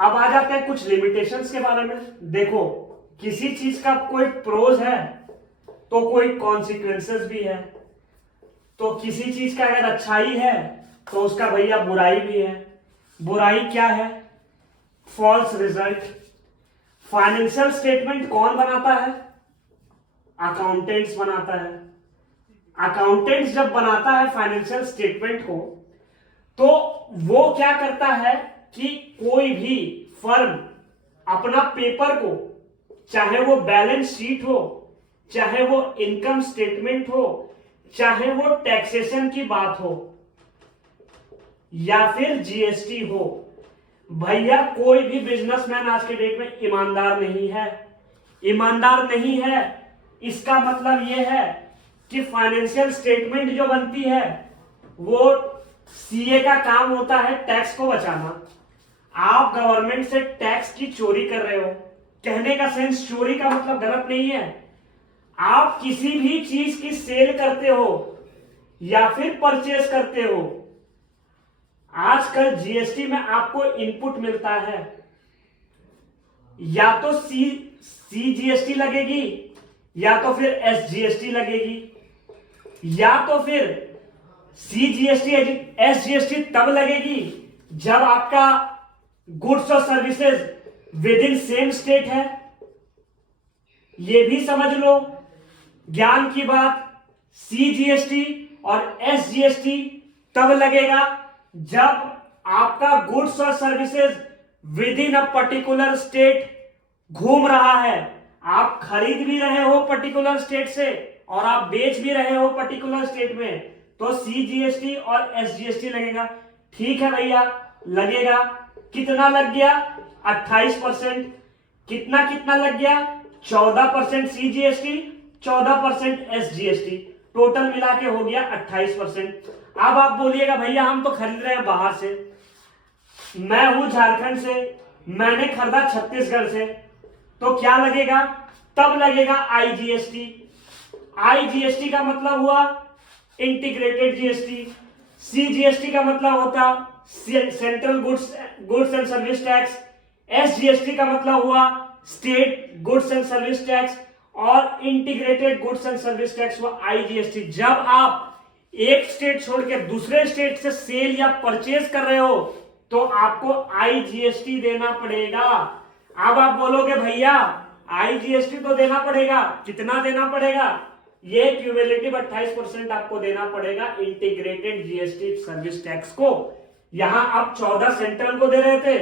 अब आ जाते हैं कुछ लिमिटेशंस के बारे में। देखो, किसी चीज का कोई प्रोज है तो कोई कॉन्सिक्वेंसेस भी है। तो किसी चीज का अगर अच्छाई है तो उसका भैया बुराई भी है। बुराई क्या है? False result. फाइनेंशियल स्टेटमेंट कौन बनाता है? अकाउंटेंट्स बनाता है। अकाउंटेंट्स जब बनाता है फाइनेंशियल स्टेटमेंट को, तो वो क्या करता है कि कोई भी फर्म अपना पेपर को, चाहे वो बैलेंस शीट हो, चाहे वो इनकम स्टेटमेंट हो, चाहे वो टैक्सेशन की बात हो, या फिर जीएसटी हो, भैया कोई भी बिजनेसमैन आज के डेट में ईमानदार नहीं है। ईमानदार नहीं है इसका मतलब यह है कि फाइनेंशियल स्टेटमेंट जो बनती है वो सीए का काम होता है टैक्स को बचाना। आप गवर्नमेंट से टैक्स की चोरी कर रहे हो। कहने का सेंस, चोरी का मतलब गलत नहीं है। आप किसी भी चीज की सेल करते हो या फिर परचेज करते हो, आजकल जीएसटी में आपको इनपुट मिलता है, या तो सीजीएसटी लगेगी, या तो फिर एसजीएसटी लगेगी, या तो फिर सीजीएसटी एसजीएसटी तब लगेगी जब आपका गुड्स और services with in same state है। यह भी समझ लो ज्ञान की बात, सीजीएसटी और एसजीएसटी तब लगेगा जब आपका गुड्स और services with in a particular state घूम रहा है। आप खरीद भी रहे हो पर्टिकुलर स्टेट से और आप बेच भी रहे हो पर्टिकुलर स्टेट में, तो सीजीएसटी और एसजीएसटी लगेगा। ठीक है भैया, लगेगा। कितना लग गया? 28%। कितना कितना लग गया? 14% सीजीएसटी, 14% एसजीएसटी, टोटल मिला के हो गया 28%। अब आप बोलिएगा भैया हम तो खरीद रहे हैं बाहर से, मैं हूं झारखंड से, मैंने खरीदा छत्तीसगढ़ से, तो क्या लगेगा? तब लगेगा आईजीएसटी। आईजीएसटी का मतलब हुआ इंटीग्रेटेड जीएसटी। सीजीएसटी का मतलब होता central goods and service tax. SGST का मतलब हुआ state goods and service tax, और integrated goods and service tax हुआ आईजीएसटी। जब आप एक स्टेट छोड़ के दूसरे स्टेट से सेल या परचेज कर रहे हो तो आपको आईजीएसटी देना पड़ेगा। अब आप बोलोगे भैया आईजीएसटी तो देना पड़ेगा, कितना देना पड़ेगा? ये क्यूमुलेटिव 28% आपको देना पड़ेगा इंटीग्रेटेड जीएसटी सर्विस टैक्स को। यहां आप 14 सेंट्रल को दे रहे थे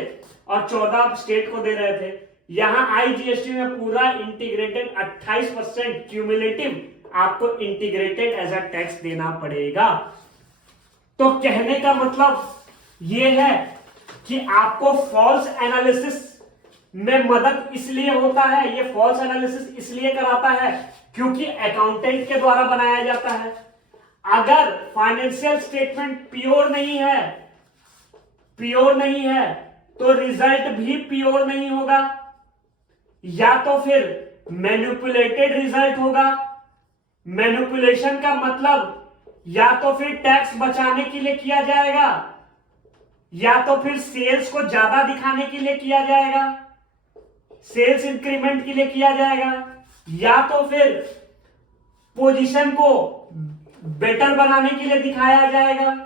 और 14 स्टेट को दे रहे थे। यहां आईजीएसटी में पूरा इंटीग्रेटेड 28% क्यूमुलेटिव आपको इंटीग्रेटेड एज अ टैक्स देना पड़ेगा। तो कहने का मतलब यह है कि आपको फॉल्स एनालिसिस में मदद इसलिए होता है, ये फॉल्स एनालिसिस इसलिए कराता है क्योंकि अकाउंटेंट के द्वारा बनाया जाता है। अगर फाइनेंशियल स्टेटमेंट प्योर नहीं है तो रिजल्ट भी प्योर नहीं होगा, या तो फिर मैनिपुलेटेड रिजल्ट होगा। मैनिपुलेशन का मतलब या तो फिर टैक्स बचाने के लिए किया जाएगा, या तो फिर सेल्स को ज्यादा दिखाने के लिए किया जाएगा, सेल्स इंक्रीमेंट के लिए किया जाएगा, या तो फिर पोजीशन को बेटर बनाने के लिए दिखाया जाएगा,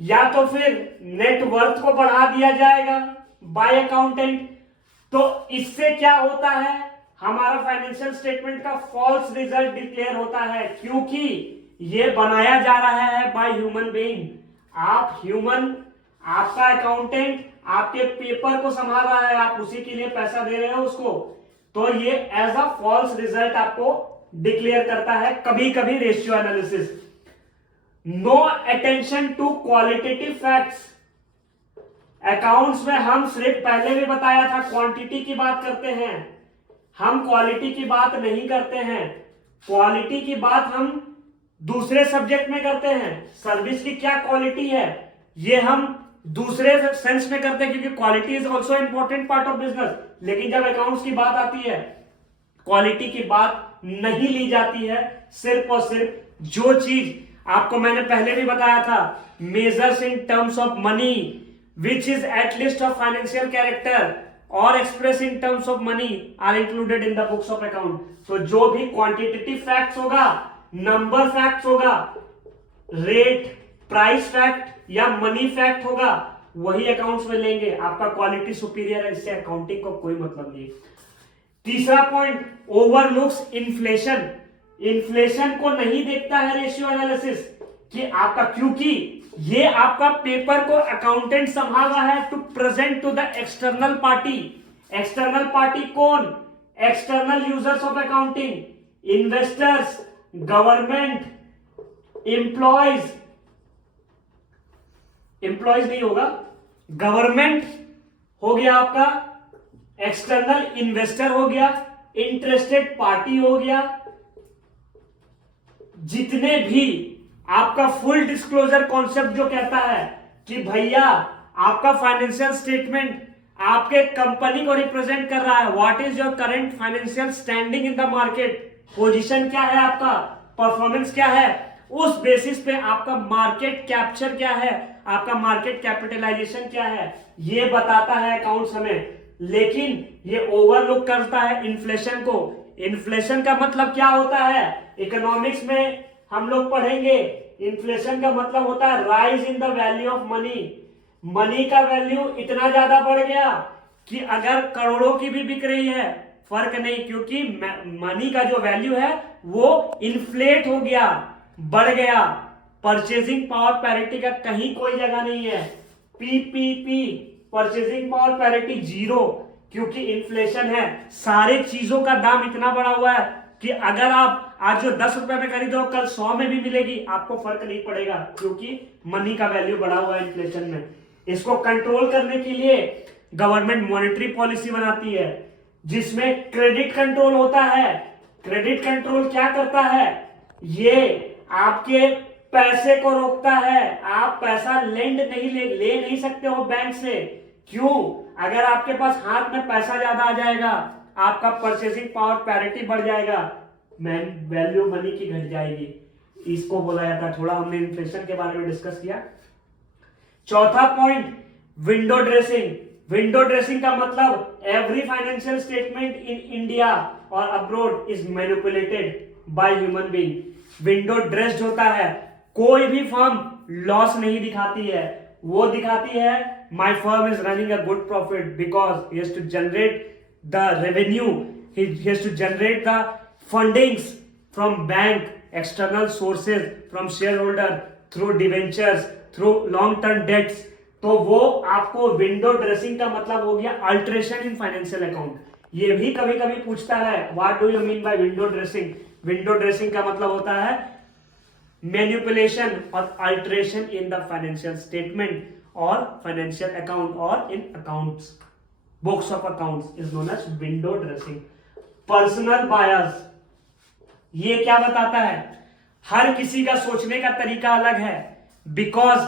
या तो फिर नेटवर्थ को बढ़ा दिया जाएगा बाय अकाउंटेंट। तो इससे क्या होता है? हमारा फाइनेंशियल स्टेटमेंट का फॉल्स रिजल्ट डिक्लेयर होता है, क्योंकि यह बनाया जा रहा है बाय ह्यूमन बीइंग। आप ह्यूमन, आपका अकाउंटेंट आपके पेपर को संभाल रहा है, आप उसी के लिए पैसा दे रहे हो उसको, तो ये एज अ फॉल्स रिजल्ट आपको डिक्लेयर करता है। कभी कभी ratio analysis. No attention to qualitative facts. Accounts में हम सिर्फ, पहले भी बताया था, क्वांटिटी की बात करते हैं, हम क्वालिटी की बात नहीं करते हैं। क्वालिटी की बात हम दूसरे सब्जेक्ट में करते हैं। सर्विस की क्या क्वालिटी है ये हम दूसरे सेंस में करते हैं, क्योंकि quality is also important part of business. लेकिन जब अकाउंट्स की बात आती है, क्वालिटी की बात नहीं ली जाती है। सिर्फ और सिर्फ जो चीज आपको मैंने पहले भी बताया था, measures in terms of money, which is at least of financial character or expressed in terms of money are included in the books of account. तो जो भी क्वांटिटेटिव फैक्ट्स होगा, नंबर फैक्ट्स होगा, रेट प्राइस फैक्ट या money fact होगा, वही accounts में लेंगे. आपका क्वालिटी सुपीरियर है, इससे अकाउंटिंग को कोई मतलब नहीं. तीसरा पॉइंट, ओवरलुक्स इन्फ्लेशन. इन्फ्लेशन को नहीं देखता है रेशियो एनालिसिस कि आपका, क्योंकि ये आपका पेपर को अकाउंटेंट संभाल रहा है to present to the external party. External party कौन? External users of accounting, investors, government, employees. Employees नहीं होगा, गवर्नमेंट हो गया आपका, एक्सटर्नल इन्वेस्टर हो गया, इंटरेस्टेड पार्टी हो गया. जितने भी आपका फुल डिस्क्लोजर कॉन्सेप्ट जो कहता है कि भैया आपका फाइनेंशियल स्टेटमेंट आपके कंपनी को रिप्रेजेंट कर रहा है, what is your current financial standing in the market, position क्या है आपका, परफॉर्मेंस क्या है, उस बेसिस पे आपका मार्केट कैप्चर क्या है, आपका मार्केट कैपिटलाइजेशन क्या है, ये बताता है अकाउंट्स हमें. लेकिन ये ओवरलुक करता है इन्फ्लेशन को. इन्फ्लेशन का मतलब क्या होता है? इकोनॉमिक्स में हम लोग पढ़ेंगे, इन्फ्लेशन का मतलब होता है rise in the value of money. Money का वैल्यू इतना ज्यादा बढ़ गया कि अगर करोड़ों की भी बिक रही है फर्क नहीं, क्योंकि मनी का जो वैल्यू है वो इन्फ्लेट हो गया, बढ़ गया. परचेजिंग पावर पैरिटी का कहीं कोई जगह नहीं है. PPP, purchasing power parity zero, क्योंकि इन्फ्लेशन है. सारे चीजों का दाम इतना बढ़ा हुआ है कि अगर आप आज जो 10 रुपए में खरीदो कल 100 में भी मिलेगी, आपको फर्क नहीं पड़ेगा, क्योंकि मनी का वैल्यू बढ़ा हुआ है इन्फ्लेशन में. इसको कंट्रोल करने के लिए गवर्नमेंट मॉनेटरी पॉलिसी बनाती है, जिसमें क्रेडिट कंट्रोल होता है. क्रेडिट कंट्रोल क्या करता है? ये आपके पैसे को रोकता है. आप पैसा लेंड नहीं ले नहीं सकते हो बैंक से. क्यों? अगर आपके पास हाथ में पैसा ज्यादा आ जाएगा, आपका परचेसिंग पावर पैरिटी बढ़ जाएगा, वैल्यू मनी की घट जाएगी. इसको बोला जाता है. थोड़ा हमने इन्फ्लेशन के बारे में डिस्कस किया. चौथा point, window dressing. Window dressing का मतलब every financial statement in India और abroad is manipulated by human being. Window dressed होता है. कोई भी फर्म लॉस नहीं दिखाती है, वो दिखाती है my firm is running a good profit because he has to generate the revenue, he has to generate the fundings from bank, external sources, from shareholder, through debentures, through long term debts. तो वो आपको window dressing का मतलब हो गया alteration in financial account. ये भी कभी कभी पूछता है what do you mean by window dressing. Window dressing का मतलब होता है मैनिपुलेशन और alteration in the financial statement और फाइनेंशियल अकाउंट और in accounts, books of accounts is known as window dressing. Personal bias, ये क्या बताता है? हर किसी का सोचने का तरीका अलग है. Because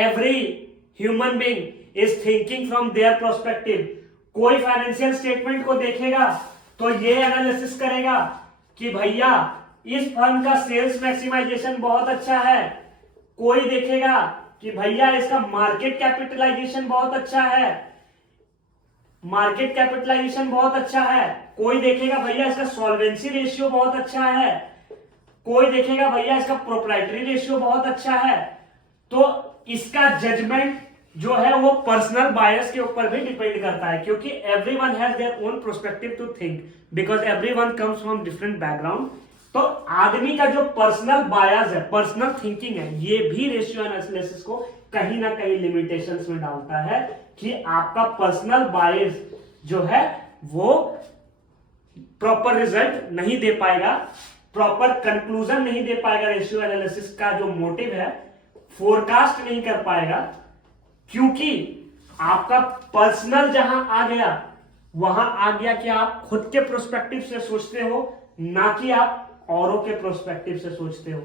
every human being is thinking from their prospective. कोई फाइनेंशियल स्टेटमेंट को देखेगा तो ये एनालिसिस करेगा कि भैया इस फर्म का सेल्स मैक्सिमाइजेशन बहुत अच्छा है. कोई देखेगा कि भैया इसका मार्केट कैपिटलाइजेशन बहुत अच्छा है, मार्केट कैपिटलाइजेशन बहुत अच्छा है. कोई देखेगा भैया इसका सॉल्वेंसी रेशियो बहुत अच्छा है. कोई देखेगा भैया इसका प्रोप्राइटरी रेशियो बहुत अच्छा है. तो इसका जजमेंट जो है वो पर्सनल बायस के ऊपर भी डिपेंड करता है, क्योंकि everyone has their own perspective to think because everyone comes from different background. तो आदमी का जो पर्सनल बायस है, पर्सनल थिंकिंग है, ये भी रेशियो एनालिसिस को कहीं ना कहीं लिमिटेशंस में डालता है कि आपका पर्सनल बायस जो है वो प्रॉपर रिजल्ट नहीं दे पाएगा, प्रॉपर कंक्लूजन नहीं दे पाएगा. रेशियो एनालिसिस का जो मोटिव है फोरकास्ट नहीं कर पाएगा, क्योंकि आपका पर्सनल जहां आ गया वहां आ गया कि आप खुद के प्रोस्पेक्टिव से सोचते हो, ना कि आप औरों के प्रोस्पेक्टिव से सोचते हो.